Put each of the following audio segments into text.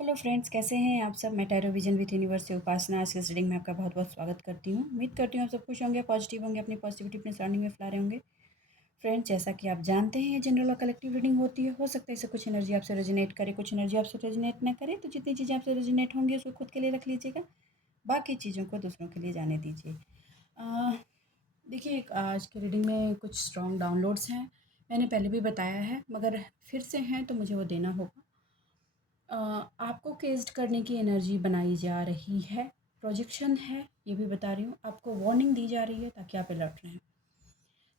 Hello friends, कैसे हैं आप सब। मैं टैरो विजन विथ यूनिवर्स से उपासना आज के रीडिंग में आपका बहुत बहुत स्वागत करती हूँ। उम्मीद करती हूँ आप सब खुश होंगे, पॉजिटिव होंगे, अपनी पॉजिटिविटी अपने सराउंडिंग में फैला रहे होंगे। फ्रेंड्स, जैसा कि आप जानते हैं, ये जनरल और कलेक्टिव रीडिंग होती है। हो सकता है इससे कुछ एनर्जी आपसे रेजोनेट करे, कुछ एनर्जी आपसे रेजोनेट ना करे। तो जितनी चीज़ें आपसे रेजोनेट होंगी उसको खुद के लिए रख लीजिएगा, बाकी चीज़ों को दूसरों के लिए जाने दीजिए। देखिए, आज के रीडिंग में कुछ स्ट्रॉन्ग डाउनलोड्स हैं। मैंने पहले भी बताया है, मगर फिर से हैं तो मुझे वो देना होगा। आपको केस्ड करने की एनर्जी बनाई जा रही है, प्रोजेक्शन है, ये भी बता रही हूँ। आपको वार्निंग दी जा रही है ताकि आप अलर्ट रहें।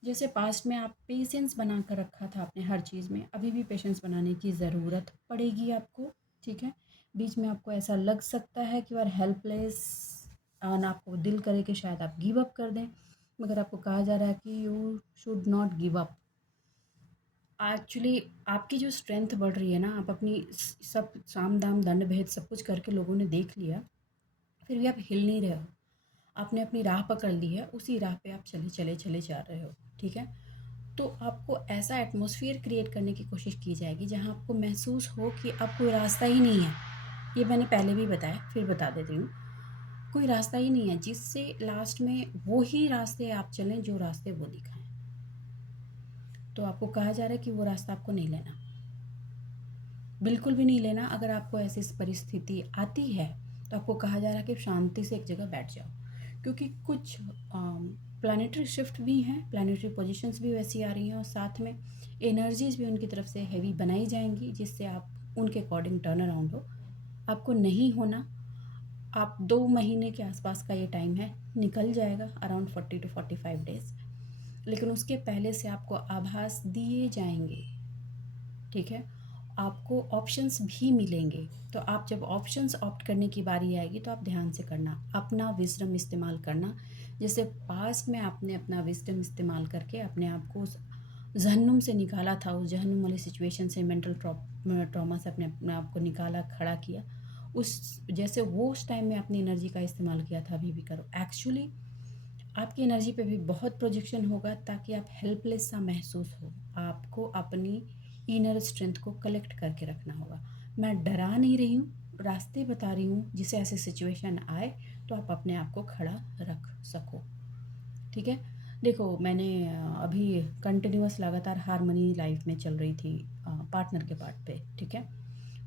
जैसे पास्ट में आप पेशेंस बना कर रखा था आपने हर चीज़ में, अभी भी पेशेंस बनाने की ज़रूरत पड़ेगी आपको। ठीक है, बीच में आपको ऐसा लग सकता है कि यू आर हेल्पलेस, और आपको दिल करे कि शायद आप गिव अप कर दें, मगर आपको कहा जा रहा है कि you should not give up. Actually आपकी जो स्ट्रेंथ बढ़ रही है ना, आप अपनी सब साम दाम दंड भेद सब कुछ करके लोगों ने देख लिया, फिर भी आप हिल नहीं रहे हो। आपने अपनी राह पकड़ ली है, उसी राह पे आप चले चले चले जा रहे हो। ठीक है, तो आपको ऐसा एटमॉस्फेयर क्रिएट करने की कोशिश की जाएगी जहाँ आपको महसूस हो कि अब कोई रास्ता ही नहीं है। ये मैंने पहले भी बताया, फिर बता देती हूँ। कोई रास्ता ही नहीं है जिससे लास्ट में वो ही रास्ते आप चलें जो रास्ते वो दिखाएं। तो आपको कहा जा रहा है कि वो रास्ता आपको नहीं लेना, बिल्कुल भी नहीं लेना। अगर आपको ऐसी परिस्थिति आती है तो आपको कहा जा रहा है कि शांति से एक जगह बैठ जाओ, क्योंकि कुछ प्लानिटरी शिफ्ट भी हैं, प्लानिटरी पोजीशंस भी वैसी आ रही हैं, और साथ में एनर्जीज भी उनकी तरफ से हैवी बनाई जाएंगी जिससे आप उनके अकॉर्डिंग टर्न अराउंड हो। आपको नहीं होना। आप 2 महीने के आसपास का ये टाइम है, निकल जाएगा, अराउंड 40 to 45 डेज। लेकिन उसके पहले से आपको आभास दिए जाएंगे। ठीक है, आपको ऑप्शंस भी मिलेंगे। तो आप जब ऑप्शंस ऑप्ट करने की बारी आएगी तो आप ध्यान से करना, अपना विजडम इस्तेमाल करना। जैसे पास्ट में आपने अपना विजडम इस्तेमाल करके अपने आप को उस जहन्नुम से निकाला था, उस जहन्नुम वाली सिचुएशन से, मेंटल ट्रॉमा से अपने आप को निकाला, खड़ा किया। उस जैसे वो उस टाइम में अपनी एनर्जी का इस्तेमाल किया था, अभी भी करो। एक्चुअली आपकी एनर्जी पे भी बहुत प्रोजेक्शन होगा ताकि आप हेल्पलेस सा महसूस हो। आपको अपनी इनर स्ट्रेंथ को कलेक्ट करके रखना होगा। मैं डरा नहीं रही हूँ, रास्ते बता रही हूँ, जिसे ऐसे सिचुएशन आए तो आप अपने आप को खड़ा रख सको। ठीक है, देखो, मैंने अभी कंटिन्यूअस लगातार हारमनी लाइफ में चल रही थी, पार्टनर के पार्ट पे। ठीक है,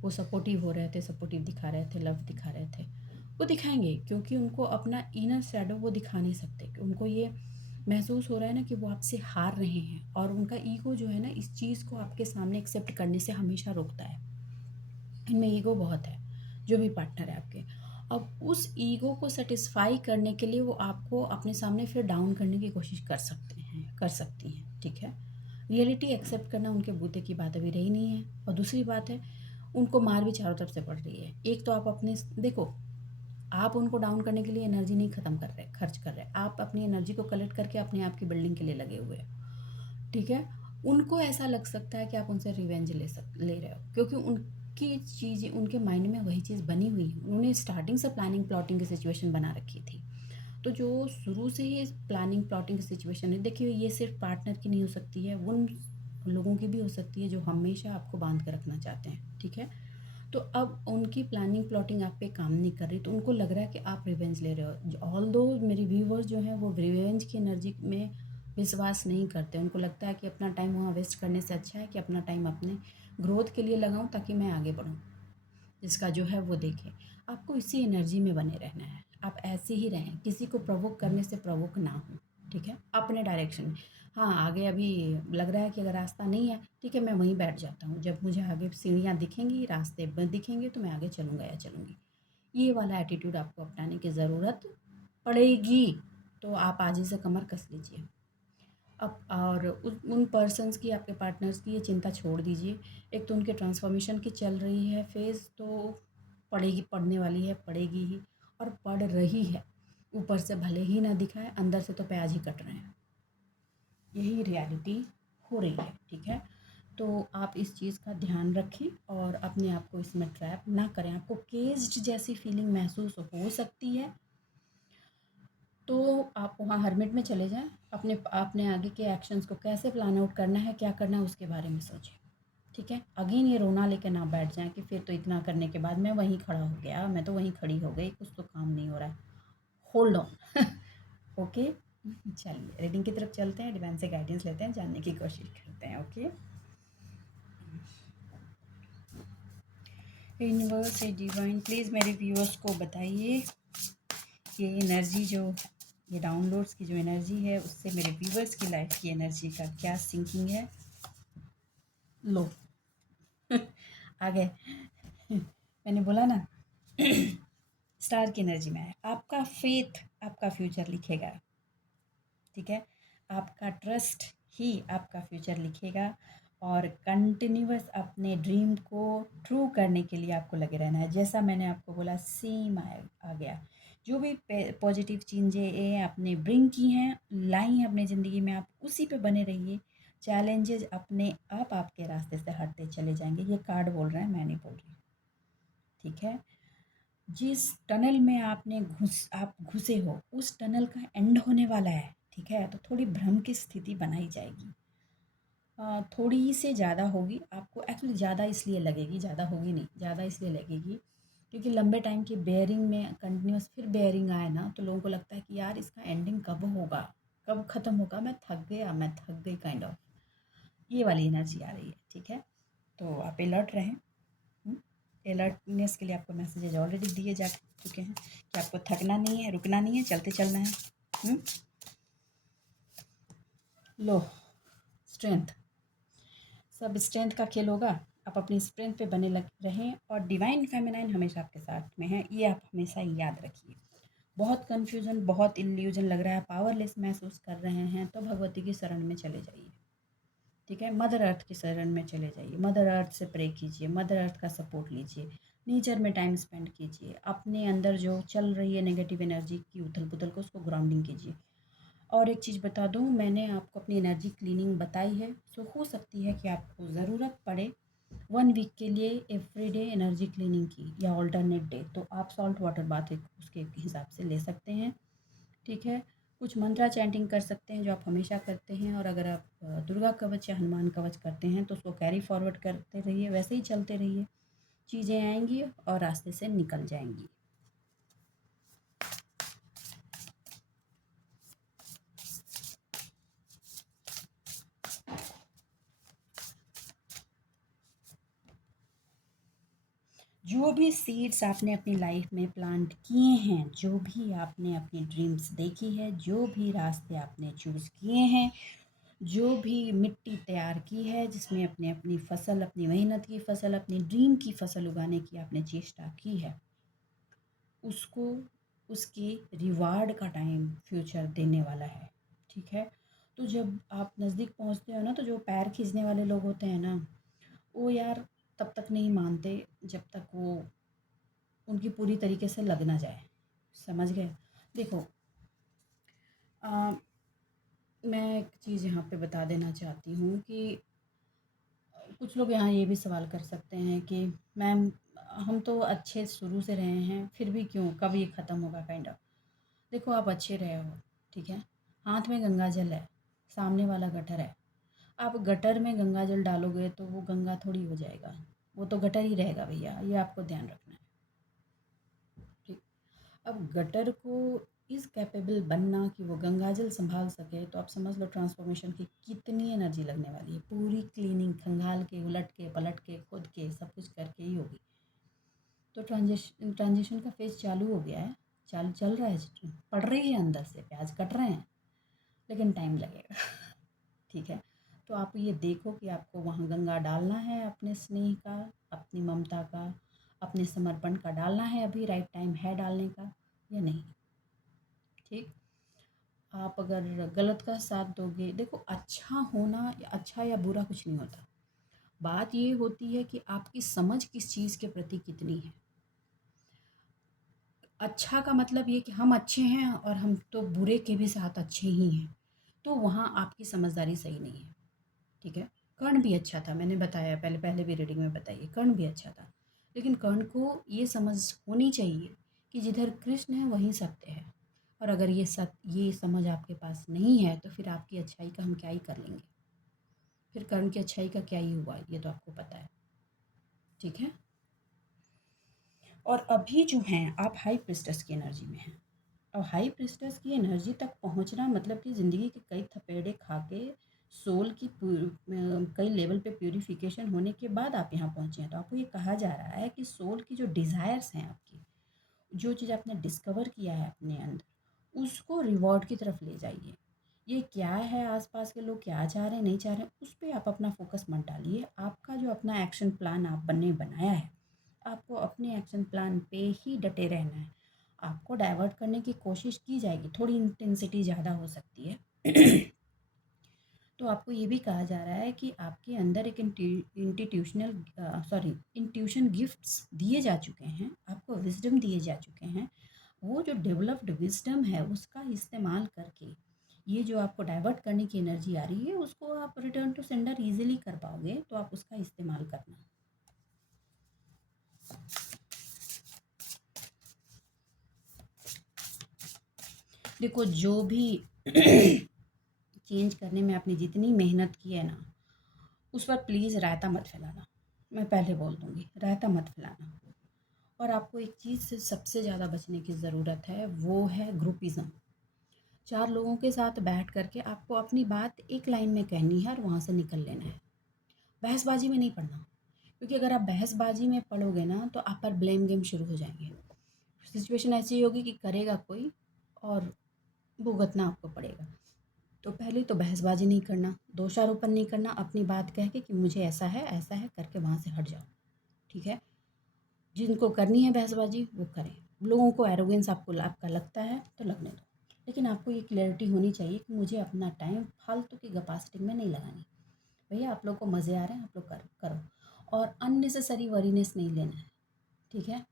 वो सपोर्टिव हो रहे थे, सपोर्टिव दिखा रहे थे, लव दिखा रहे थे। वो दिखाएंगे क्योंकि उनको अपना इनर शैडो वो दिखा नहीं सकते, कि उनको ये महसूस हो रहा है ना कि वो आपसे हार रहे हैं, और उनका ईगो जो है ना, इस चीज़ को आपके सामने एक्सेप्ट करने से हमेशा रोकता है। इनमें ईगो बहुत है, जो भी पार्टनर है आपके। अब उस ईगो को सेटिस्फाई करने के लिए वो आपको अपने सामने फिर डाउन करने की कोशिश कर सकते हैं, कर सकती हैं। ठीक है, रियलिटी एक्सेप्ट करना उनके बूते की बात अभी रही नहीं है। और दूसरी बात है, उनको मार भी चारों तरफ से पड़ रही है। एक तो आप अपने देखो, आप उनको डाउन करने के लिए एनर्जी नहीं ख़त्म कर रहे, खर्च कर रहे, आप अपनी एनर्जी को कलेक्ट करके अपने आप की बिल्डिंग के लिए लगे हुए हैं। ठीक है, उनको ऐसा लग सकता है कि आप उनसे रिवेंज ले रहे हो, क्योंकि उनकी चीज़ें, उनके माइंड में वही चीज़ बनी हुई है। उन्होंने स्टार्टिंग से प्लानिंग प्लॉटिंग की सिचुएशन बना रखी थी। तो जो शुरू से ही प्लानिंग प्लॉटिंग की सिचुएशन है, देखिए, ये सिर्फ पार्टनर की नहीं हो सकती है, उन लोगों की भी हो सकती है जो हमेशा आपको बांध कर रखना चाहते हैं। ठीक है, तो अब उनकी प्लानिंग प्लॉटिंग आप पे काम नहीं कर रही, तो उनको लग रहा है कि आप रिवेंज ले रहे हो। ऑल दो मेरे व्यूवर्स जो हैं वो रिवेंज की एनर्जी में विश्वास नहीं करते। उनको लगता है कि अपना टाइम वहाँ वेस्ट करने से अच्छा है कि अपना टाइम अपने ग्रोथ के लिए लगाऊं ताकि मैं आगे बढ़ूं, जिसका जो है वो देखें। आपको इसी एनर्जी में बने रहना है, आप ऐसे ही रहें, किसी को प्रवोक करने से प्रवोक ना हो। ठीक है, अपने डायरेक्शन में। हाँ, आगे अभी लग रहा है कि अगर रास्ता नहीं है, ठीक है, मैं वहीं बैठ जाता हूँ। जब मुझे आगे सीढ़ियाँ दिखेंगी, रास्ते बंद दिखेंगे, तो मैं आगे चलूँगा या चलूँगी। ये वाला एटीट्यूड आपको अपनाने की ज़रूरत पड़ेगी। तो आप आज ही से कमर कस लीजिए। अब और उन पर्सन्स की, आपके पार्टनर्स की ये चिंता छोड़ दीजिए। एक तो उनके ट्रांसफॉर्मेशन की चल रही है फेज़, तो पड़ेगी, पड़ने वाली है, पड़ेगी ही, और पड़ रही है। ऊपर से भले ही ना दिखाए, अंदर से तो प्याज ही कट रहे हैं। यही रियलिटी हो रही है। ठीक है, तो आप इस चीज़ का ध्यान रखें और अपने आप को इसमें ट्रैप ना करें। आपको केज्ड जैसी फीलिंग महसूस हो सकती है, तो आप वहाँ हर्मिट में चले जाएं, अपने अपने आगे के एक्शंस को कैसे प्लान आउट करना है, क्या करना है, उसके बारे में सोचें। ठीक है। अगेन ये रोना लेकर ना बैठ जाएं कि फिर तो इतना करने के बाद मैं वहीं खड़ा हो गया, मैं तो वहीं खड़ी हो गई, कुछ तो काम नहीं हो रहा है। Hold on. ओके, चलिए रीडिंग की तरफ चलते हैं, डिवाइन से गाइडेंस लेते हैं, जानने की कोशिश करते हैं। Okay, universe a divine please मेरे व्यूअर्स को बताइए ये एनर्जी जो, ये डाउनलोड्स की जो एनर्जी है उससे मेरे व्यूअर्स की लाइफ की एनर्जी का क्या सिंकिंग है। लो आ गए। मैंने बोला ना स्टार की एनर्जी में है। आपका फेथ आपका फ्यूचर लिखेगा, ठीक है। आपका ट्रस्ट ही आपका फ्यूचर लिखेगा और कंटिन्यूअस अपने ड्रीम को ट्रू करने के लिए आपको लगे रहना है। जैसा मैंने आपको बोला सेम आ गया। जो भी पॉजिटिव चेंजें आपने ब्रिंग की हैं, लाई हैं अपनी ज़िंदगी में, आप उसी पे बने रहिए। चैलेंजेस अपने आप आपके रास्ते से हटते चले जाएंगे। ये कार्ड बोल रहा है, मैं नहीं बोल रही, ठीक है। जिस टनल में आप घुसे हो उस टनल का एंड होने वाला है, ठीक है। तो थोड़ी भ्रम की स्थिति बनाई जाएगी, थोड़ी से ज़्यादा होगी आपको। एक्चुअली ज़्यादा इसलिए लगेगी, ज़्यादा होगी नहीं, ज़्यादा इसलिए लगेगी क्योंकि लंबे टाइम की बेयरिंग में कंटिन्यूस फिर बेयरिंग आए ना, तो लोगों को लगता है कि यार इसका एंडिंग कब होगा, कब ख़त्म होगा, मैं थक गया, मैं थक गई, काइंड ऑफ ये वाली एनर्जी आ रही है, ठीक है। तो आप अलर्ट रहें। अलर्टनेस के लिए आपको मैसेजेज ऑलरेडी दिए जा चुके हैं कि आपको थकना नहीं है, रुकना नहीं है, चलते चलना है। लो स्ट्रेंथ, सब स्ट्रेंथ का खेल होगा। आप अपनी स्ट्रेंथ पे बने लग रहें और डिवाइन फेमिनाइन हमेशा आपके साथ में है, ये आप हमेशा याद रखिए। बहुत कन्फ्यूज़न, बहुत इल्यूजन लग रहा है, पावरलेस महसूस कर रहे हैं, तो भगवती की शरण में चले जाइए, ठीक है। मदर अर्थ की शरण में चले जाइए, मदर अर्थ से प्रे कीजिए, मदर अर्थ का सपोर्ट लीजिए, नेचर में टाइम स्पेंड कीजिए, अपने अंदर जो चल रही है नेगेटिव एनर्जी की उथल पुथल को, उसको ग्राउंडिंग कीजिए। और एक चीज़ बता दूँ, मैंने आपको अपनी एनर्जी क्लीनिंग बताई है, सो हो सकती है कि आपको ज़रूरत पड़े 1 वीक के लिए एवरीडे एनर्जी क्लीनिंग की या ऑल्टरनेट डे, तो आप सॉल्ट वाटर बाथ उसके हिसाब से ले सकते हैं, ठीक है। कुछ मंत्रा चैंटिंग कर सकते हैं जो आप हमेशा करते हैं, और अगर आप दुर्गा कवच या हनुमान कवच करते हैं तो उसको कैरी फॉरवर्ड करते रहिए, वैसे ही चलते रहिए, चीज़ें आएंगी और रास्ते से निकल जाएंगी। जो भी सीड्स आपने अपनी लाइफ में प्लांट किए हैं, जो भी आपने अपनी ड्रीम्स देखी है, जो भी रास्ते आपने चूज़ किए हैं, जो भी मिट्टी तैयार की है जिसमें अपने अपनी फसल, अपनी मेहनत की फसल, अपनी ड्रीम की फसल उगाने की आपने चेष्टा की है, उसको उसके रिवार्ड का टाइम फ्यूचर देने वाला है, ठीक है। तो जब आप नज़दीक पहुंचते हो ना, तो जो पैर खींचने वाले लोग होते हैं ना, वो यार तब तक नहीं मानते जब तक वो उनकी पूरी तरीके से लग ना जाए, समझ गए। देखो, आ, मैं एक चीज़ यहाँ पे बता देना चाहती हूँ कि कुछ लोग यहाँ ये भी सवाल कर सकते हैं कि मैम हम तो अच्छे शुरू से रहे हैं, फिर भी क्यों, कब ये ख़त्म होगा, काइंड ऑफ। देखो आप अच्छे रहे हो, ठीक है। हाथ में गंगा जल है, सामने वाला गटर है, आप गटर में गंगा जल डालोगे तो वो गंगा थोड़ी हो जाएगा, वो तो गटर ही रहेगा भैया, ये आपको ध्यान रखना है, ठीक। अब गटर को इज़ कैपेबल बनना कि वो गंगाजल संभाल सके, तो आप समझ लो ट्रांसफॉर्मेशन की कितनी एनर्जी लगने वाली है। पूरी क्लीनिंग खंगाल के, उलट के, पलट के, खुद के, सब कुछ करके ही होगी। तो ट्रांजिशन का फेज़ चालू हो गया है, चल रहा है, पड़ रही है अंदर से, प्याज कट रहे हैं, लेकिन टाइम लगेगा। ठीक है। तो आप ये देखो कि आपको वहाँ गंगा डालना है, अपने स्नेह का, अपनी ममता का, अपने समर्पण का डालना है। अभी राइट टाइम है डालने का या नहीं, ठीक। आप अगर गलत का साथ दोगे, देखो अच्छा होना, अच्छा या बुरा कुछ नहीं होता, बात ये होती है कि आपकी समझ किस चीज़ के प्रति कितनी है। अच्छा का मतलब ये कि हम अच्छे हैं और हम तो बुरे के भी साथ अच्छे ही हैं, तो वहाँ आपकी समझदारी सही नहीं है, ठीक है। कर्ण भी अच्छा था, मैंने बताया पहले पहले भी रीडिंग में बताइए, कर्ण भी अच्छा था, लेकिन कर्ण को ये समझ होनी चाहिए कि जिधर कृष्ण है वहीं सत्य है। और अगर ये समझ आपके पास नहीं है तो फिर आपकी अच्छाई का हम क्या ही कर लेंगे, फिर कर्म की अच्छाई का क्या ही हुआ, ये तो आपको पता है। ठीक है, और अभी जो हैं आप हाई प्रिस्टेस की एनर्जी में हैं। और हाई प्रिस्टेस की एनर्जी तक पहुंचना मतलब कि ज़िंदगी के कई थपेड़े खा के सोल की कई लेवल पे प्यूरिफिकेशन होने के बाद आप यहाँ पहुँचे हैं। तो आपको ये कहा जा रहा है कि सोल की जो डिज़ायर्स हैं आपकी, जो चीज़ आपने डिस्कवर किया है अपने अंदर, उसको रिवॉर्ड की तरफ ले जाइए। ये क्या है, आसपास के लोग क्या चाह रहे हैं नहीं चाह रहे हैं, उस पर आप अपना फोकस मत डालिए। आपका जो अपना एक्शन प्लान आपने बनाया है, आपको अपने एक्शन प्लान पे ही डटे रहना है। आपको डाइवर्ट करने की कोशिश की जाएगी, थोड़ी इंटेंसिटी ज़्यादा हो सकती है। तो आपको ये भी कहा जा रहा है कि आपके अंदर एक इंट्यूशन गिफ्ट्स दिए जा चुके हैं, आपको विजडम दिए जा चुके हैं। वो जो डेवलप्ड विजडम है उसका इस्तेमाल करके ये जो आपको डाइवर्ट करने की एनर्जी आ रही है उसको आप रिटर्न टू सेंडर इजीली कर पाओगे। तो आप उसका इस्तेमाल करना। देखो, जो भी चेंज करने में आपने जितनी मेहनत की है ना, उस पर प्लीज़ रायता मत फैलाना। मैं पहले बोल दूँगी, रायता मत फैलाना। और आपको एक चीज़ से सबसे ज़्यादा बचने की ज़रूरत है, वो है ग्रुपिज़म। 4 लोगों के साथ बैठ कर के आपको अपनी बात एक लाइन में कहनी है और वहाँ से निकल लेना है। बहसबाजी में नहीं पड़ना, क्योंकि अगर आप बहसबाजी में पड़ोगे ना तो आप पर ब्लेम गेम शुरू हो जाएंगे। सिचुएशन ऐसी होगी कि करेगा कोई और भुगतना आपको पड़ेगा। तो पहले तो बहसबाजी नहीं करना, दोषारोपण नहीं करना, अपनी बात कह के कि मुझे ऐसा है करके वहाँ से हट जाओ। ठीक है, जिनको करनी है बहसबाजी वो करें। लोगों को एरोगेंस आपका लगता है तो लगने दो, लेकिन आपको ये क्लैरिटी होनी चाहिए कि मुझे अपना टाइम फालतू की गपास्टिंग में नहीं लगानी। भैया आप लोग को मज़े आ रहे हैं, आप लोग करो, और अननेसेसरी वरीनेस नहीं लेना है। ठीक है,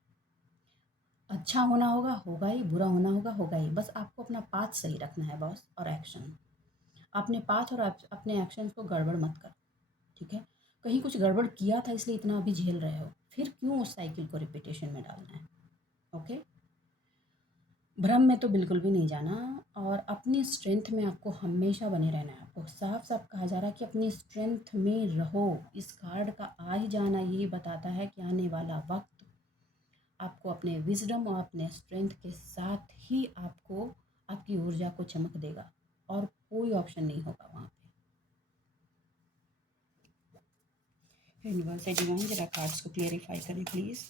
अच्छा होना होगा होगा ही, बुरा होना होगा होगा ही, बस आपको अपना पाथ सही रखना है बॉस। और एक्शन, अपने पाथ और अपने एक्शंस को गड़बड़ मत करो। ठीक है, कहीं कुछ गड़बड़ किया था इसलिए इतना अभी झेल रहे हो, फिर क्यों उस साइकिल को रिपीटेशन में डालना है। ओके, भ्रम में तो बिल्कुल भी नहीं जाना, और अपनी स्ट्रेंथ में आपको हमेशा बने रहना है। आपको साफ साफ कहा जा रहा है कि अपनी स्ट्रेंथ में रहो। इस कार्ड का आ ही जाना यही बताता है कि आने वाला वक्त आपको अपने विजडम और अपने स्ट्रेंथ के साथ ही आपको आपकी ऊर्जा को चमक देगा, और कोई ऑप्शन नहीं होगा वहाँ पे। यूनिवर्स डिवाइन जरा कार्ड्स को क्लियरिफाई करें प्लीज़।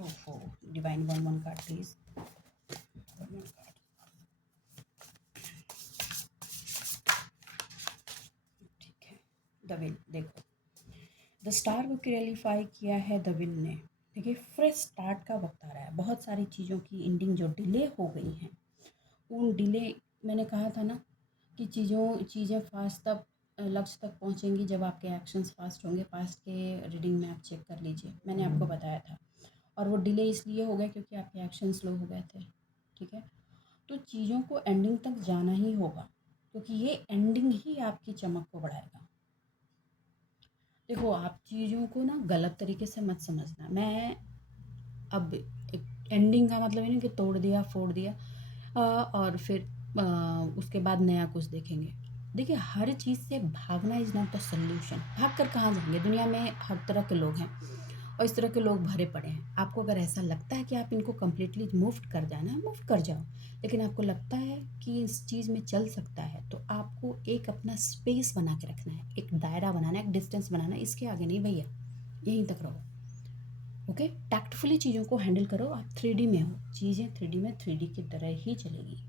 ओहो, divine one card please, one card. ठीक है, द विल, देखो द स्टार को क्लियरिफाई किया है द विल ने। देखिए, फ्रेश स्टार्ट का वक्त आ रहा है। बहुत सारी चीज़ों की एंडिंग जो डिले हो गई हैं, उन डिले, मैंने कहा था ना कि चीज़ें फास्ट तब लक्ष्य तक पहुंचेंगी जब आपके एक्शंस फास्ट होंगे। पास्ट के रीडिंग में आप चेक कर लीजिए, मैंने आपको बताया था। और वो डिले इसलिए हो गए क्योंकि आपके एक्शन स्लो हो गए थे। ठीक है, तो चीज़ों को एंडिंग तक जाना ही होगा, क्योंकि ये एंडिंग ही आपकी चमक को बढ़ाएगा। देखो, आप चीज़ों को ना गलत तरीके से मत समझना। मैं अब एक एंडिंग का मतलब है ना कि तोड़ दिया फोड़ दिया और फिर उसके बाद नया कुछ देखेंगे। देखिए, हर चीज़ से भागना इज़ नॉट द सोल्यूशन। भाग कर कहाँ जाएंगे, दुनिया में हर तरह के लोग हैं और इस तरह के लोग भरे पड़े हैं। आपको अगर ऐसा लगता है कि आप इनको कम्प्लीटली मूव कर जाना है, मूव कर जाओ। लेकिन आपको लगता है कि इस चीज़ में चल सकता है, तो आपको एक अपना स्पेस बना के रखना है, एक दायरा बनाना है, एक डिस्टेंस बनाना है। इसके आगे नहीं भैया, यहीं तक रहो। ओके, टैक्टफुली चीज़ों को हैंडल करो। आप 3D में हो, चीज़ें 3D में 3D की तरह ही चलेगी।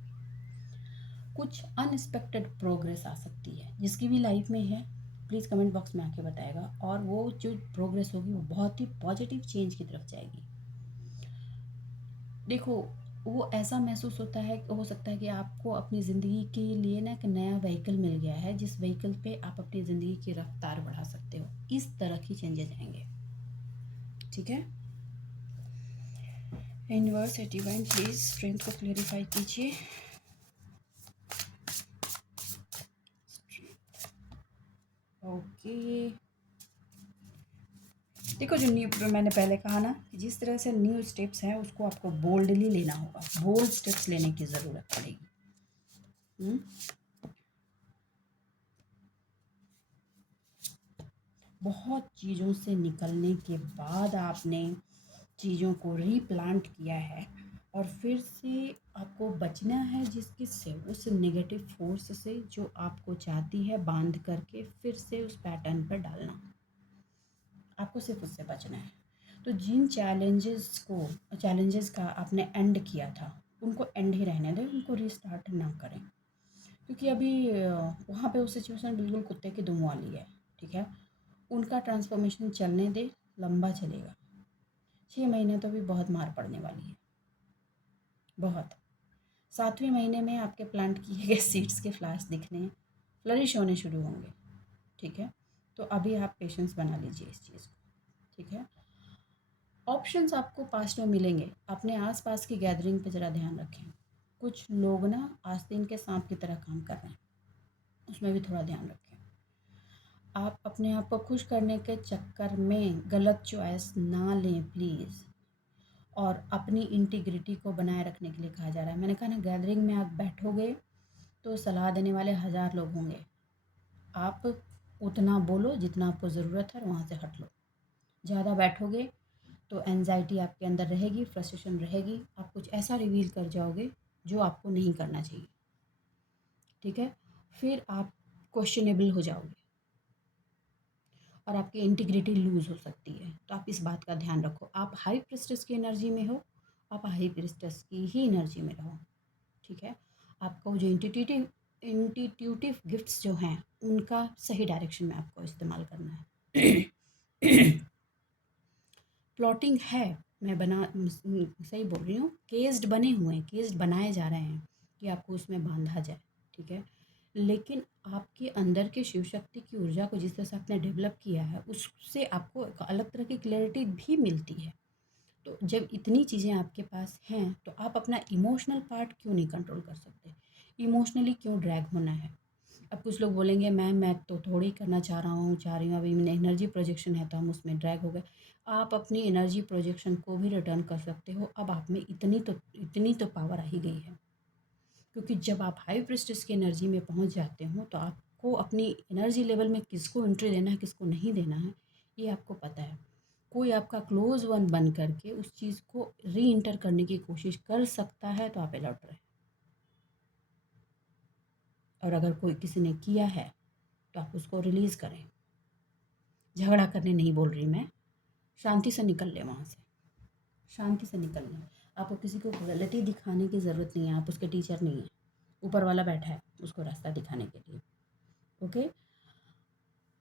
कुछ अनएक्सपेक्टेड प्रोग्रेस आ सकती है, जिसकी भी लाइफ में है प्लीज़ कमेंट बॉक्स में आके बताएगा। और वो जो प्रोग्रेस होगी वो बहुत ही पॉजिटिव चेंज की तरफ जाएगी। देखो, वो ऐसा महसूस होता है, हो सकता है कि आपको अपनी ज़िंदगी के लिए ना एक नया व्हीकल मिल गया है, जिस व्हीकल पे आप अपनी ज़िंदगी की रफ्तार बढ़ा सकते हो। इस तरह की चेंजेस आएंगे। ठीक है, यूनिवर्स डिवाइन प्लीज स्ट्रेंथ को क्लेरिफाई कीजिए। ओके, देखो, जो न्यू, मैंने पहले कहा ना कि जिस तरह से न्यू स्टेप्स हैं उसको आपको बोल्डली लेना होगा। बोल्ड स्टेप्स लेने की ज़रूरत पड़ेगी। बहुत चीज़ों से निकलने के बाद आपने चीज़ों को रीप्लांट किया है और फिर से आपको बचना है जिसकी से उस नेगेटिव फोर्स से जो आपको चाहती है बांध करके फिर से उस पैटर्न पर डालना। आपको सिर्फ उससे बचना है। तो जिन चैलेंजेस का आपने एंड किया था उनको एंड ही रहने दें, उनको रीस्टार्ट ना करें, क्योंकि अभी वहाँ पे वो सिचुएशन बिल्कुल कुत्ते की दुम वाली है। ठीक है, उनका ट्रांसफॉर्मेशन चलने दे, लंबा चलेगा। 6 महीने तो भी बहुत मार पड़ने वाली है, बहुत। 7वें महीने में आपके प्लांट किए गए सीड्स के फ्लावर्स दिखने, फ्लरिश होने शुरू होंगे। ठीक है, तो अभी आप पेशेंस बना लीजिए इस चीज़ को। ठीक है, ऑप्शंस आपको पास्ट में मिलेंगे। अपने आसपास की गैदरिंग पे ज़रा ध्यान रखें। कुछ लोग ना आस्तीन के सांप की तरह काम कर रहे हैं, उसमें भी थोड़ा ध्यान रखें। आप अपने आप को खुश करने के चक्कर में गलत चॉइस ना लें प्लीज़। और अपनी इंटीग्रिटी को बनाए रखने के लिए कहा जा रहा है। मैंने कहा ना, गैदरिंग में आप बैठोगे तो सलाह देने वाले 1000 लोग होंगे। आप उतना बोलो जितना आपको ज़रूरत है और वहाँ से हट लो। ज़्यादा बैठोगे तो एंजाइटी आपके अंदर रहेगी, फ्रस्ट्रेशन रहेगी, आप कुछ ऐसा रिवील कर जाओगे जो आपको नहीं करना चाहिए। ठीक है, फिर आप क्वेश्चनेबल हो जाओगे और आपकी इंटीग्रिटी लूज़ हो सकती है। तो आप इस बात का ध्यान रखो। आप हाई प्रिस्टेस की एनर्जी में हो, आप हाई प्रिस्टेस की ही एनर्जी में रहो। ठीक है, आपको जो इंटीट्यूटिव गिफ्ट्स जो हैं उनका सही डायरेक्शन में आपको इस्तेमाल करना है। प्लॉटिंग है, मैं सही बोल रही हूँ, केस्ड बने हुए हैं, केस्ड बनाए जा रहे हैं कि आपको उसमें बांधा जाए। ठीक है, लेकिन आपके अंदर के शिव शक्ति की ऊर्जा को जिस तरह से आपने डेवलप किया है उससे आपको एक अलग तरह की क्लैरिटी भी मिलती है। तो जब इतनी चीज़ें आपके पास हैं तो आप अपना इमोशनल पार्ट क्यों नहीं कंट्रोल कर सकते? इमोशनली क्यों ड्रैग होना है? अब कुछ लोग बोलेंगे मैम मैं तो थोड़ी करना चाह रही हूँ, अभी मैंने एनर्जी प्रोजेक्शन है तो हम उसमें ड्रैग हो गए। आप अपनी एनर्जी प्रोजेक्शन को भी रिटर्न कर सकते हो। अब आप में इतनी तो पावर आ ही गई है, क्योंकि जब आप हाई प्रेस्टिज की एनर्जी में पहुँच जाते हो तो आपको अपनी एनर्जी लेवल में किसको एंट्री देना है, किसको नहीं देना है, ये आपको पता है। कोई आपका क्लोज वन बन करके उस चीज़ को री इंटर करने की कोशिश कर सकता है तो आप अलर्ट रहें। और अगर कोई किसी ने किया है तो आप उसको रिलीज़ करें। झगड़ा करने नहीं बोल रही मैं, शांति से निकल ले वहाँ से, शांति से निकल लें। आपको किसी को क्वालिटी दिखाने की ज़रूरत नहीं है, आप उसके टीचर नहीं हैं। ऊपर वाला बैठा है उसको रास्ता दिखाने के लिए। ओके,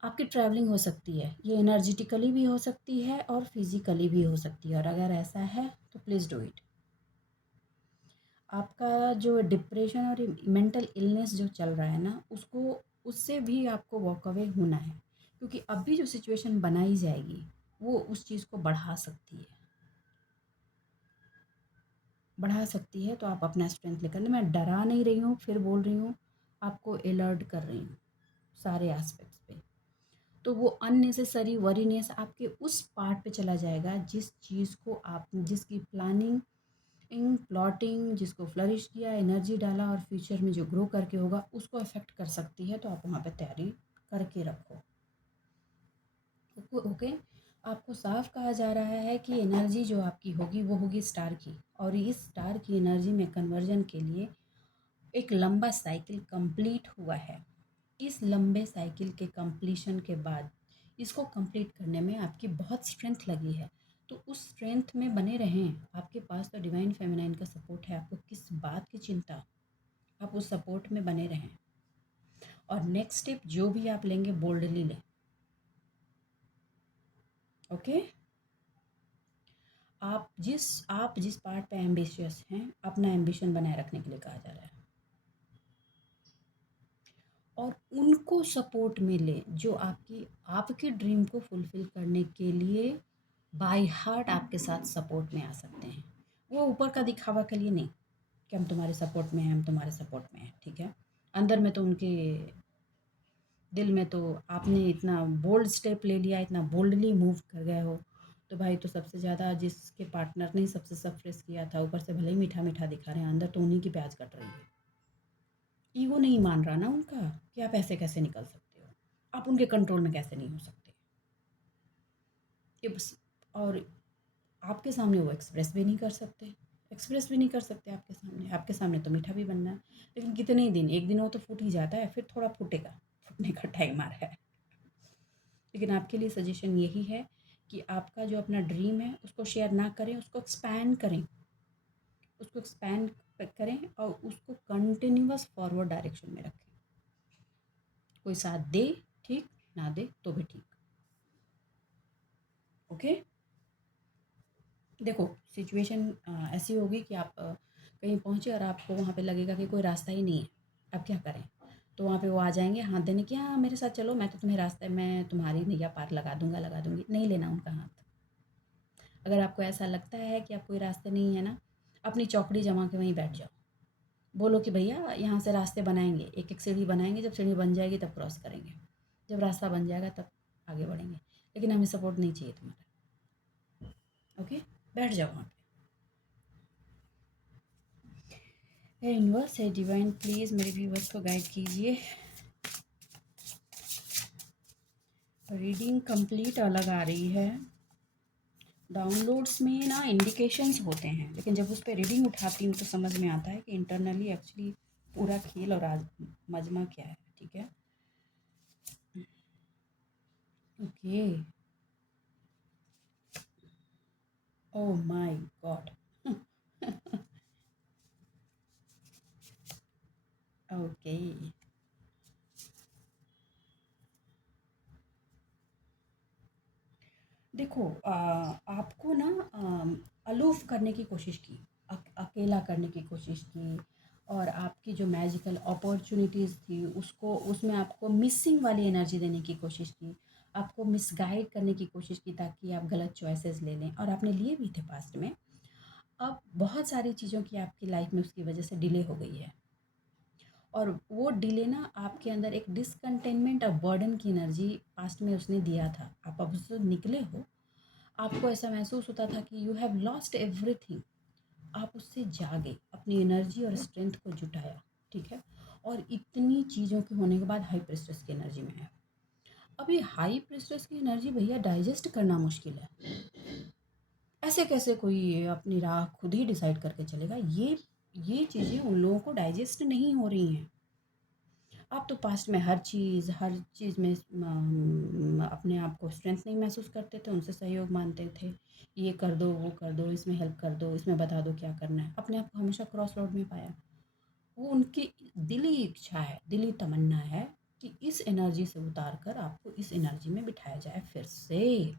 आपकी ट्रैवलिंग हो सकती है, ये एनर्जेटिकली भी हो सकती है और फिज़िकली भी हो सकती है, और अगर ऐसा है तो प्लीज़ डू इट। आपका जो डिप्रेशन और मेंटल इलनेस जो चल रहा है ना, उससे भी आपको वॉक अवे होना है, क्योंकि अभी जो सिचुएशन बनाई जाएगी वो उस चीज़ को बढ़ा सकती है। तो आप अपना स्ट्रेंथ लेकर, मैं डरा नहीं रही हूँ, फिर बोल रही हूँ, आपको अलर्ट कर रही हूँ सारे एस्पेक्ट्स पे। तो वो अननेसेसरी वरीनेस आपके उस पार्ट पे चला जाएगा जिस चीज़ को आप, जिसकी प्लानिंग प्लॉटिंग, जिसको फ्लरिश किया, एनर्जी डाला और फ्यूचर में जो ग्रो करके होगा उसको अफेक्ट कर सकती है। तो आप वहाँ पे तैयारी करके रखो। ओके, आपको साफ कहा जा रहा है कि एनर्जी जो आपकी होगी वो होगी स्टार की, और इस स्टार की एनर्जी में कन्वर्जन के लिए एक लंबा साइकिल कंप्लीट हुआ है। इस लंबे साइकिल के कंप्लीशन के बाद इसको कंप्लीट करने में आपकी बहुत स्ट्रेंथ लगी है, तो उस स्ट्रेंथ में बने रहें। आपके पास तो डिवाइन फेमिनाइन का सपोर्ट है, आपको किस बात की चिंता, आप उस सपोर्ट में बने रहें। और नेक्स्ट स्टेप जो भी आप लेंगे बोल्डली लें। ओके, आप जिस पार्ट पे एम्बिशियस हैं अपना एम्बिशन बनाए रखने के लिए कहा जा रहा है, और उनको सपोर्ट में ले जो आपकी ड्रीम को फुलफ़िल करने के लिए बाय हार्ट आपके साथ सपोर्ट में आ सकते हैं। वो ऊपर का दिखावा के लिए नहीं कि हम तुम्हारे सपोर्ट में हैं, हम तुम्हारे सपोर्ट में हैं। ठीक है, अंदर में तो उनके दिल में तो आपने इतना बोल्ड स्टेप ले लिया, इतना बोल्डली मूव कर गए हो, तो भाई तो सबसे ज़्यादा जिसके पार्टनर ने सबसे सफरेस किया था, ऊपर से भले ही मीठा मीठा दिखा रहे हैं, अंदर तो उन्हीं की प्याज कट रही है। ईगो नहीं मान रहा ना उनका कि आप ऐसे कैसे निकल सकते हो, आप उनके कंट्रोल में कैसे नहीं हो सकते। ये बस। और आपके सामने वो एक्सप्रेस भी नहीं कर सकते, आपके सामने तो मीठा भी बनना है, लेकिन कितने ही दिन, एक दिन वो तो फूट ही जाता है, फिर थोड़ा फूटेगा, फूटने का टाइम आ रहा है। लेकिन आपके लिए सजेशन यही है कि आपका जो अपना ड्रीम है उसको शेयर ना करें, उसको एक्सपैंड करें और उसको कंटिन्यूअस फॉरवर्ड डायरेक्शन में रखें। कोई साथ दे ठीक, ना दे तो भी ठीक। ओके। देखो सिचुएशन ऐसी होगी कि आप कहीं पहुँचे और आपको वहाँ पे लगेगा कि कोई रास्ता ही नहीं है, अब क्या करें? तो वहाँ पे वो आ जाएंगे हाथ देने कि हाँ मेरे साथ चलो, मैं तो तुम्हें रास्ते में तुम्हारी नैया पार लगा दूंगा, लगा दूंगी। नहीं लेना उनका हाथ। अगर आपको ऐसा लगता है कि आप कोई रास्ते नहीं है ना, अपनी चौकड़ी जमा के वहीं बैठ जाओ, बोलो कि भैया यहाँ से रास्ते बनाएंगे, एक एक सीढ़ी बनाएंगे, जब सीढ़ी बन जाएगी तब क्रॉस करेंगे, जब रास्ता बन जाएगा तब आगे बढ़ेंगे, लेकिन हमें सपोर्ट नहीं चाहिए तुम्हारा। ओके, बैठ जाओ वहाँ पे। हे यूनिवर्स, हे डिवाइन, प्लीज़ मेरे व्यूवर्स को गाइड कीजिए। रीडिंग कंप्लीट अलग आ रही है। डाउनलोड्स में ना इंडिकेशंस होते हैं, लेकिन जब उस पर रीडिंग उठाती हूँ तो समझ में आता है कि इंटरनली एक्चुअली पूरा खेल और मजमा क्या है। ठीक है, okay. Oh my God. Okay. देखो आपको ना अलूफ करने की कोशिश की, अकेला करने की कोशिश की, और आपकी जो मैजिकल अपॉर्चुनिटीज़ थी उसको, उसमें आपको मिसिंग वाली एनर्जी देने की कोशिश की, आपको मिसगाइड करने की कोशिश की ताकि आप गलत चॉइसेस ले लें, और आपने लिए भी थे पास्ट में। अब बहुत सारी चीज़ों की आपकी लाइफ में उसकी वजह से डिले हो गई है, और वो डिले ना आपके अंदर एक डिसकंटेनमेंट और बर्डन की एनर्जी पास्ट में उसने दिया था। आप अब उससे निकले हो, आपको ऐसा महसूस होता था कि यू हैव लॉस्ट एवरीथिंग। आप उससे जागे, अपनी एनर्जी और स्ट्रेंथ को जुटाया। ठीक है, और इतनी चीज़ों के होने के बाद हाई प्रेस्टस की एनर्जी में है। अब ये हाई प्रेस्टस की एनर्जी भैया डाइजेस्ट करना मुश्किल है। ऐसे कैसे कोई अपनी राह खुद ही डिसाइड करके चलेगा? ये चीज़ें उन लोगों को डाइजेस्ट नहीं हो रही हैं। आप तो पास्ट में हर चीज़ में अपने आप को स्ट्रेंथ नहीं महसूस करते थे, उनसे सहयोग मानते थे, ये कर दो, वो कर दो, इसमें हेल्प कर दो, इसमें बता दो क्या करना है। अपने आप को हमेशा क्रॉस रोड में पाया। वो उनकी दिली इच्छा है, दिली तमन्ना है कि इस एनर्जी से उतार कर आपको इस एनर्जी में बिठाया जाए फिर से,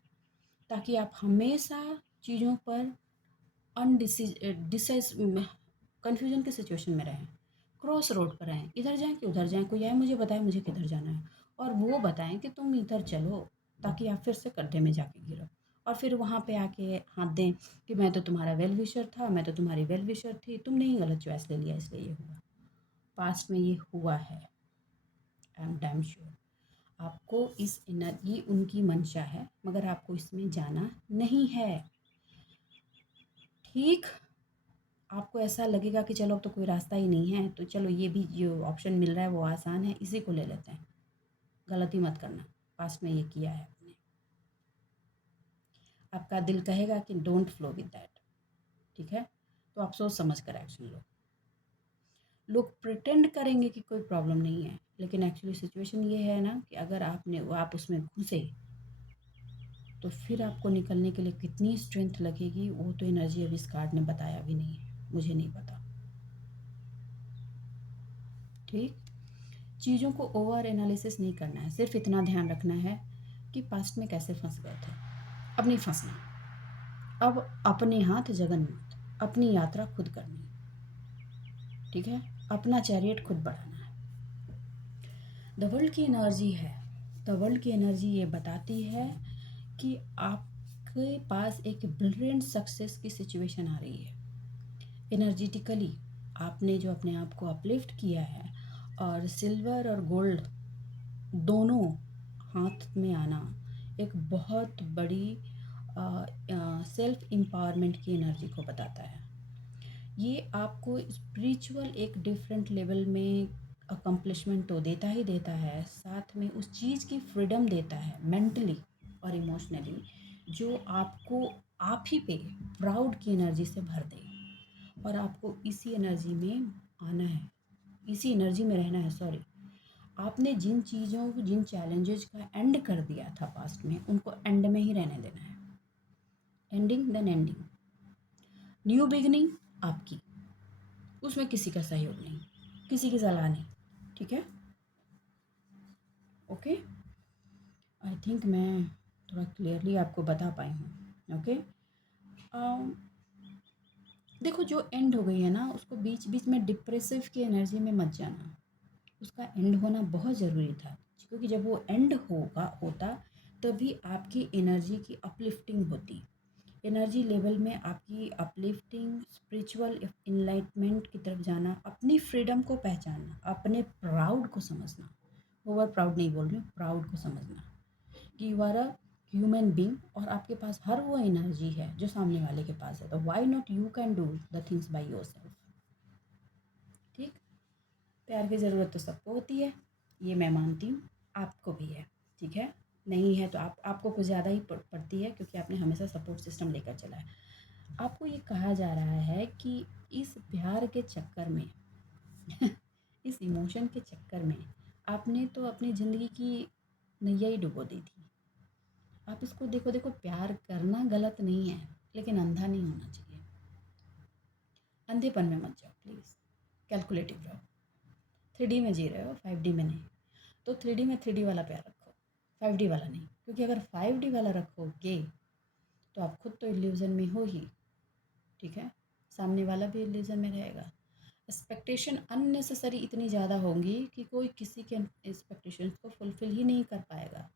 ताकि आप हमेशा चीज़ों पर डिसाइज कन्फ्यूजन की सिचुएशन में रहें, क्रॉस रोड पर रहें, इधर जाएं कि उधर जाएं, कोई आए मुझे बताए मुझे किधर जाना है, और वो बताएं कि तुम इधर चलो, ताकि आप फिर से गड्ढे में जाके गिरो, और फिर वहाँ पे आके हाथ दें कि मैं तो तुम्हारा वेल विशर था, मैं तो तुम्हारी वेल विशर थी, तुमने ही गलत चॉइस ले लिया इसलिए ये हुआ। पास्ट में ये हुआ है, आई एम डैम श्योर। आपको इस ये उनकी मंशा है, मगर आपको इसमें जाना नहीं है। ठीक, आपको ऐसा लगेगा कि चलो अब तो कोई रास्ता ही नहीं है, तो चलो ये भी जो ऑप्शन मिल रहा है वो आसान है, इसी को ले लेते हैं। गलती मत करना, पास्ट में ये किया है आपने। आपका दिल कहेगा कि डोंट फ्लो विद दैट। ठीक है, तो आप सोच समझ कर एक्शन लो। लोग प्रिटेंड करेंगे कि कोई प्रॉब्लम नहीं है, लेकिन एक्चुअली सिचुएशन ये है ना कि अगर आप उसमें घुसे तो फिर आपको निकलने के लिए कितनी स्ट्रेंथ लगेगी, वो तो एनर्जी अभी इस कार्ड ने बताया भी नहीं है, मुझे नहीं पता। ठीक, चीज़ों को ओवर एनालिसिस नहीं करना है, सिर्फ इतना ध्यान रखना है कि पास्ट में कैसे फंस गए थे। अब नहीं फंसना, अब अपने हाथ जगन्नाथ, अपनी यात्रा खुद करनी। ठीक है, अपना चैरियट खुद बढ़ाना है। द वर्ल्ड की एनर्जी है, द वर्ल्ड की एनर्जी ये बताती है कि आपके पास एक ब्रिलियंट सक्सेस की सिचुएशन आ रही है। एनर्जेटिकली आपने जो अपने आप को अपलिफ्ट किया है, और सिल्वर और गोल्ड दोनों हाथ में आना एक बहुत बड़ी सेल्फ एम्पावरमेंट की एनर्जी को बताता है। ये आपको स्पिरिचुअल एक डिफरेंट लेवल में अकम्पलिशमेंट तो देता ही देता है, साथ में उस चीज़ की फ्रीडम देता है, मेंटली और इमोशनली, जो आपको आप ही पे प्राउड की एनर्जी से भर दे। और आपको इसी एनर्जी में आना है, इसी एनर्जी में रहना है। सॉरी, आपने जिन चीज़ों को, जिन चैलेंजेस का एंड कर दिया था पास्ट में, उनको एंड में ही रहने देना है। Ending then ending, new beginning आपकी, उसमें किसी का सहयोग नहीं, किसी की सलाह नहीं। ठीक है, ओके। आई थिंक मैं थोड़ा क्लियरली आपको बता पाई हूँ। ओके, देखो जो एंड हो गई है ना, उसको बीच बीच में डिप्रेसिव की एनर्जी में मत जाना। उसका एंड होना बहुत ज़रूरी था, क्योंकि जब वो एंड होता तभी आपकी एनर्जी की अपलिफ्टिंग होती। एनर्जी लेवल में आपकी अपलिफ्टिंग, स्पिरिचुअल इनलाइटमेंट की तरफ जाना, अपनी फ्रीडम को पहचानना, अपने प्राउड को समझना। ओवर प्राउड नहीं बोल रही हूँ, प्राउड को समझना कि you are a human being और आपके पास हर वो एनर्जी है जो सामने वाले के पास है। तो why not you can do the things by yourself. ठीक, प्यार की ज़रूरत तो सबको होती है, ये मैं मानती हूँ, आपको भी है। ठीक है, नहीं है तो आपको कुछ ज़्यादा ही पड़ती है, क्योंकि आपने हमेशा सपोर्ट सिस्टम लेकर चला है। आपको ये कहा जा रहा है कि इस प्यार के चक्कर में इस इमोशन के चक्कर में आपने तो अपनी ज़िंदगी की नैया ही डुबो दी थी। आप इसको देखो, देखो प्यार करना गलत नहीं है, लेकिन अंधा नहीं होना चाहिए। अंधेपन में मत जाओ प्लीज़, कैलकुलेटिव रहो। 3D में जी रहे हो, 5D में नहीं। तो 3D में 3D वाला प्यार रखो, 5D वाला नहीं। क्योंकि अगर 5D वाला रखोगे तो आप खुद तो इल्यूज़न में हो ही। ठीक है, सामने वाला भी इल्यूज़न में रहेगा। एक्सपेक्टेशन अननेसेसरी इतनी ज़्यादा होंगी कि कोई किसी के एक्सपेक्टेशंस को फुलफ़िल ही नहीं कर पाएगा,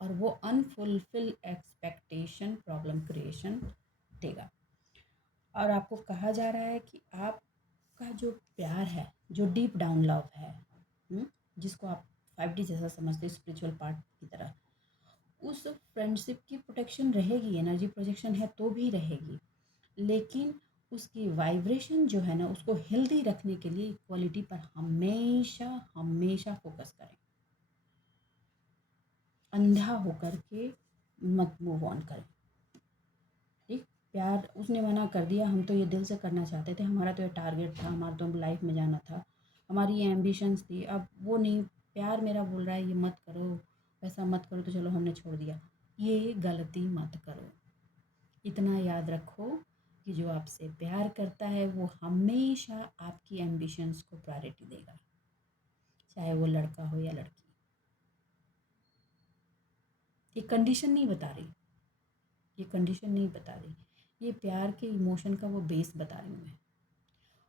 और वो अनफुलफिल एक्सपेक्टेशन प्रॉब्लम क्रिएशन देगा। और आपको कहा जा रहा है कि आपका जो प्यार है, जो डीप डाउन लव है, जिसको आप 5D जैसा समझते हो, स्पिरिचुअल पार्ट की तरह, उस फ्रेंडशिप की प्रोटेक्शन रहेगी। एनर्जी प्रोजेक्शन है तो भी रहेगी, लेकिन उसकी वाइब्रेशन जो है ना, उसको हेल्दी रखने के लिए इक्वालिटी पर हमेशा हमेशा फोकस करें। अंधा होकर के मत मूव ऑन करें। ठीक, प्यार उसने मना कर दिया, हम तो ये दिल से करना चाहते थे, हमारा तो ये टारगेट था, हमारा तो लाइफ में जाना था, हमारी ये एम्बिशंस थी, अब वो नहीं, प्यार मेरा बोल रहा है ये मत करो, वैसा मत करो, तो चलो हमने छोड़ दिया। ये गलती मत करो। इतना याद रखो कि जो आपसे प्यार करता है वो हमेशा आपकी एम्बिशंस को प्रायोरिटी देगा, चाहे वो लड़का हो या लड़की। ये कंडीशन नहीं बता रही, ये कंडीशन नहीं बता रही, ये प्यार के इमोशन का वो बेस बता रही हूँ मैं।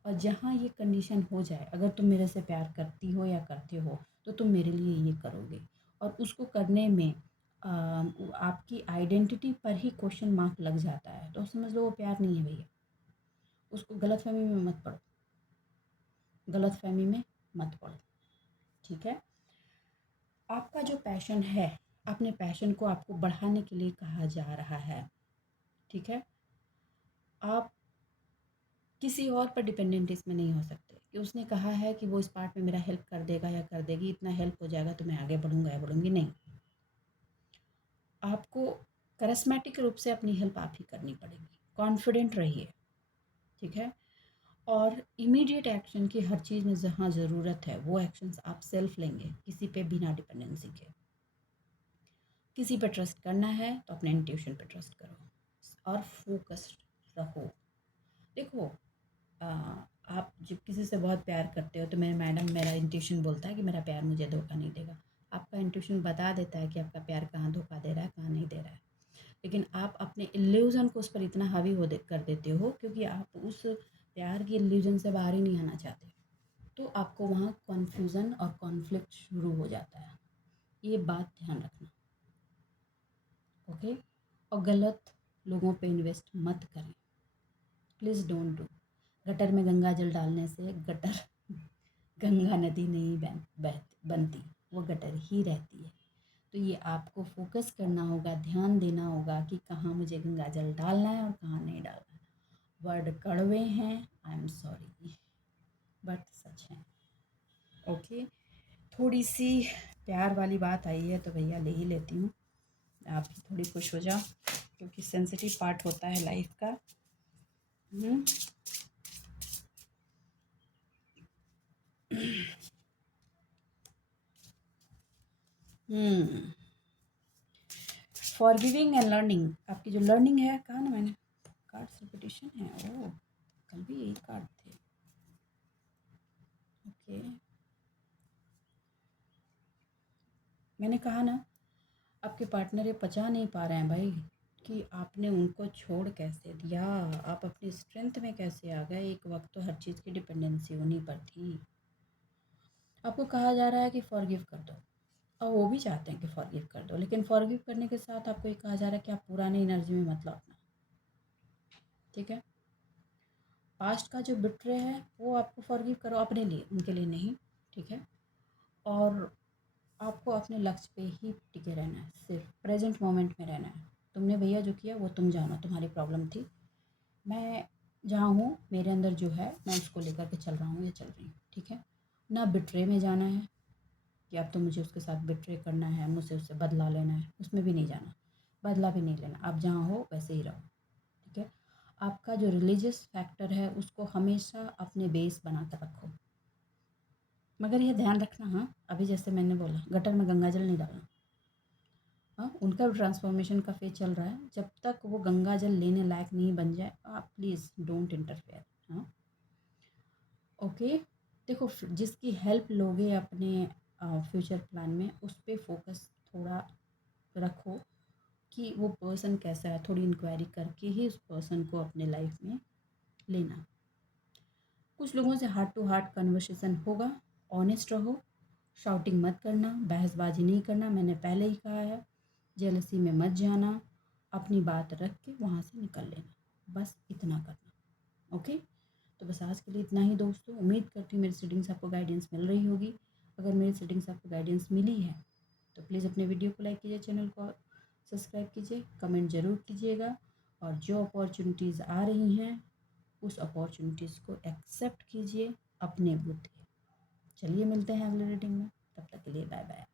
और जहाँ ये कंडीशन हो जाए, अगर तुम मेरे से प्यार करती हो या करते हो तो तुम मेरे लिए ये करोगे, और उसको करने में आपकी आइडेंटिटी पर ही क्वेश्चन मार्क लग जाता है, तो समझ लो वो प्यार नहीं है भैया। उसको गलतफहमी में मत पड़ो, गलतफहमी में मत पड़ो। ठीक है, आपका जो पैशन है, अपने पैशन को आपको बढ़ाने के लिए कहा जा रहा है। ठीक है, आप किसी और पर डिपेंडेंट इसमें नहीं हो सकते कि उसने कहा है कि वो इस पार्ट में मेरा हेल्प कर देगा या कर देगी, इतना हेल्प हो जाएगा तो मैं आगे बढ़ूंगा या बढ़ूंगी, नहीं। आपको करिस्मेटिक रूप से अपनी हेल्प आप ही करनी पड़ेगी। कॉन्फिडेंट रहिए। ठीक है, और इमीडिएट एक्शन की हर चीज़ में जहाँ ज़रूरत है वो एक्शंस आप सेल्फ लेंगे, किसी पे बिना डिपेंडेंसी के। किसी पे ट्रस्ट करना है तो अपने इंट्यूशन पे ट्रस्ट करो और फोकस्ड रहो। देखो, आप जब किसी से बहुत प्यार करते हो तो मेरे मैडम, मेरा इंट्यूशन बोलता है कि मेरा प्यार मुझे धोखा नहीं देगा। आपका इंट्यूशन बता देता है कि आपका प्यार कहाँ धोखा दे रहा है, कहाँ नहीं दे रहा है, लेकिन आप अपने इल्यूज़न को उस पर इतना हावी कर देते हो, क्योंकि आप उस प्यार की इल्यूज़न से बाहर ही नहीं आना चाहते, तो आपको वहाँ कन्फ्यूज़न और कॉन्फ्लिक्ट शुरू हो जाता है। ये बात ध्यान रखना, ओके। और गलत लोगों पे इन्वेस्ट मत करें, प्लीज़ डोंट डू। गटर में गंगा जल डालने से गटर गंगा नदी नहीं बनती, वो गटर ही रहती है। तो ये आपको फोकस करना होगा, ध्यान देना होगा कि कहाँ मुझे गंगा जल डालना है और कहाँ नहीं डालना है। वर्ड कड़वे हैं, आई एम सॉरी, बट सच है। ओके, थोड़ी सी प्यार वाली बात आई है तो भैया ले ही लेती हूँ, आप थोड़ी खुश हो जाओ, क्योंकि सेंसिटिव पार्ट होता है लाइफ का। हम्म। फॉरगिविंग एंड लर्निंग, आपकी जो लर्निंग है, कहा ना मैंने कार्ड्स रिपीटिशन है। ओ, कल भी यही कार्ड थे। ओके, मैंने कहा ना, आपके पार्टनर ये पचा नहीं पा रहे हैं भाई कि आपने उनको छोड़ कैसे दिया, आप अपनी स्ट्रेंथ में कैसे आ गए। एक वक्त तो हर चीज़ की डिपेंडेंसी उन्हीं पर थी। आपको कहा जा रहा है कि फॉरगिव कर दो, और वो भी चाहते हैं कि फॉरगिव कर दो, लेकिन फॉरगिव करने के साथ आपको ये कहा जा रहा है कि आप पुरानी एनर्जी में मत लौटना। ठीक है, पास्ट का जो बिट्रे है वो आपको फॉरगिव करो, अपने लिए, उनके लिए नहीं। ठीक है, और आपको अपने लक्ष्य पे ही टिके रहना है, सिर्फ प्रेजेंट मोमेंट में रहना है। तुमने भैया जो किया वो तुम जानो, तुम्हारी प्रॉब्लम थी। मैं जहाँ हूँ, मेरे अंदर जो है मैं उसको लेकर के चल रहा हूँ या चल रही हूँ। ठीक है, ना बिट्रे में जाना है कि अब तो मुझे उसके साथ बिट्रे करना है, मुझसे उससे बदला लेना है, उसमें भी नहीं जाना, बदला भी नहीं लेना। आप जहाँ हो वैसे ही रहो। ठीक है, आपका जो रिलीजियस फैक्टर है उसको हमेशा अपने बेस बना कर रखो, मगर यह ध्यान रखना, हाँ, अभी जैसे मैंने बोला, गटर में गंगा जल नहीं डालना। हाँ, उनका भी ट्रांसफॉर्मेशन का फेज चल रहा है, जब तक वो गंगा जल लेने लायक नहीं बन जाए, आप प्लीज़ डोंट इंटरफेयर। हाँ, ओके। देखो, जिसकी हेल्प लोगे अपने फ्यूचर प्लान में, उस पर फोकस थोड़ा रखो कि वो पर्सन कैसा है, थोड़ी इंक्वायरी करके ही उस पर्सन को अपने लाइफ में लेना। कुछ लोगों से हार्ट टू हार्ट कन्वर्सेशन होगा, ऑनेस्ट रहो, शाउटिंग मत करना, बहसबाजी नहीं करना, मैंने पहले ही कहा है, जेलसी में मत जाना, अपनी बात रख के वहाँ से निकल लेना, बस इतना करना। ओके, तो बस आज के लिए इतना ही दोस्तों। उम्मीद करती हूँ मेरी सेटिंग्स आपको गाइडेंस मिल रही होगी। अगर मेरी सेटिंग्स आपको गाइडेंस मिली है तो प्लीज़ अपने वीडियो को लाइक कीजिए, चैनल को सब्सक्राइब कीजिए, कमेंट ज़रूर कीजिएगा, और जो अपॉर्चुनिटीज़ आ रही हैं उस अपॉर्चुनिटीज़ को एक्सेप्ट कीजिए अपने बुद्धि। चलिए मिलते हैं अगले रीडिंग में, तब तक के लिए बाय बाय।